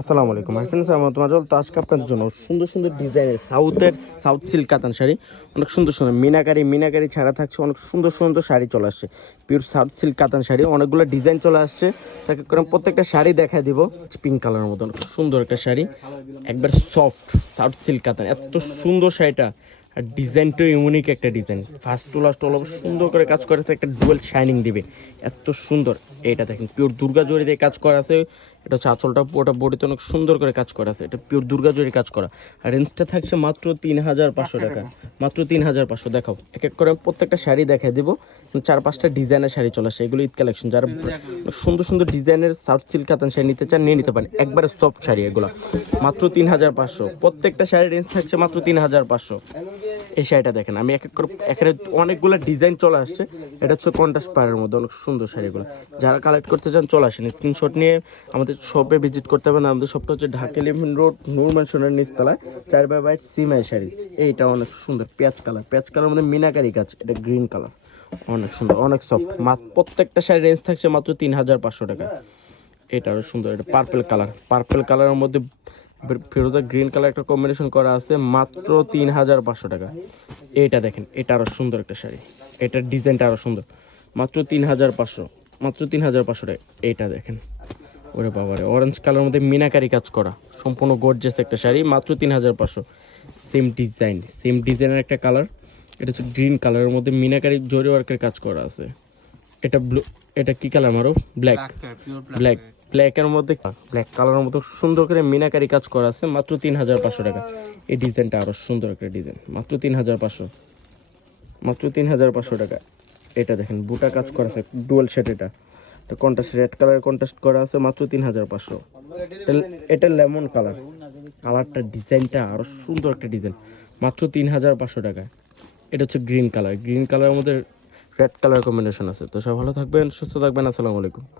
আসসালামু আলাইকুম my friends, আমি তোমার তো আজকে আপনার জন্য সুন্দর সুন্দর ডিজাইনের সাউথ সিল্ক কাতান শাড়ি, অনেক সুন্দর সুন্দর মিনাকারি ছাড়া থাকছে, অনেক সুন্দর সুন্দর শাড়ি চলে আসছে। পিওর সাউথ সিল্ক কাতান শাড়ি, অনেকগুলো ডিজাইন চলে আসছে। তাকে করে প্রত্যেকটা শাড়ি দেখায় দিব। পিঙ্ক কালারের মতো অনেক সুন্দর একটা শাড়ি, একবার সফট সাউথ সিল্ক কাতান, এত সুন্দর শাড়িটা। আর ডিজাইনটাও ইউনিক একটা design, first to last all over সুন্দর করে কাজ করা আছে, একটা ডুয়েল শাইনিং দিবে, এত সুন্দর। এটা দেখেন পিওর দুর্গা জরি দিয়ে কাজ করা আছে। এটা হচ্ছে আঁচলটা, ওটা বডিতে অনেক সুন্দর করে কাজ করা আছে। এটা পিওর দুর্গা জরি কাজ করা। আর রেঞ্জটা থাকছে মাত্র 3500 টাকা, মাত্র 3500। দেখাও এক এক করে প্রত্যেকটা শাড়ি দেখাই দিব। 4-5টা ডিজাইনের শাড়ি চলে আসে, এগুলো ঈদ কালেকশন। যারা সুন্দর সুন্দর ডিজাইনের সাউথ সিল্ক কাতান শাড়ি নিতে চান নিয়ে নিতে পারেন, একবারে সফট শাড়ি এগুলো। মাত্র 3500, প্রত্যেকটা শাড়ির রেঞ্জ থাকছে মাত্র 3500। এই শাড়িটা দেখেন, আমি এক এক করে এখানে অনেকগুলো ডিজাইন চলে আসছে। এটা হচ্ছে কন্ট্রাস্ট পাড়ের মধ্যে অনেক সুন্দর শাড়িগুলো। যারা কালেক্ট করতে চান চলে আসেন, স্ক্রিনশট নিয়ে আমাদের শপে ভিজিট করতে হবে। আমাদের শপটা হচ্ছে ঢাকা লিভিং রোড, নূর ম্যানশনের নিচতলায়, 4x8 সিমাই শাড়ি। এইটা অনেক সুন্দর পেঁয়াজ কালার মধ্যে মিনাকারি কাজ। এটা গ্রিন কালার, অনেক সুন্দর, অনেক সফট। প্রত্যেকটা শাড়ির রেঞ্জ থাকছে মাত্র 3500 টাকা। এটা আরো সুন্দর, এটা পার্পেল কালারের মধ্যে ফিরোজা গ্রিন কালার একটা কম্বিনেশন করা আছে, মাত্র 3500 টাকা। এটা দেখেন, এটা আরো সুন্দর একটা শাড়ি, এটার ডিজাইনটা আরো সুন্দর, মাত্র 3500, মাত্র 3500 টাকা। এইটা দেখেন, ওরে বাবারে, অরেঞ্জ কালারের মধ্যে মিনাকারি কাজ করা, সম্পূর্ণ গর্জিয়াস একটা শাড়ি, মাত্র 3500। সেম ডিজাইনের একটা কালার। এটা হচ্ছে গ্রিন কালারের মধ্যে মিনাকারি জরি ওয়ার্কের কাজ করা আছে। এটা ব্লু, এটা কি কালার মারো? ব্ল্যাকের মধ্যে ব্ল্যাক কালারের মতো সুন্দর করে মিনাকারি কাজ করা আছে, মাত্র 3500 টাকা। এই ডিজাইনটা আরো সুন্দর একটা ডিজাইন, মাত্র 3500, মাত্র 3500 টাকা। এটা দেখেন বুটা কাজ করা আছে, ডুয়াল শেড। এটা কন্ট্রাস্ট রেড কালার কন্ট্রাস্ট করা আছে, মাত্র 3500। এটা লেমন কালারটা ডিজাইনটা আরো সুন্দর একটা ডিজাইন, মাত্র 3500 টাকা। এটা হচ্ছে গ্রিন কালারের মধ্যে রেড কালার কম্বিনেশন আছে। তো সব ভালো থাকবেন, সুস্থ থাকবেন, আসসালামু আলাইকুম।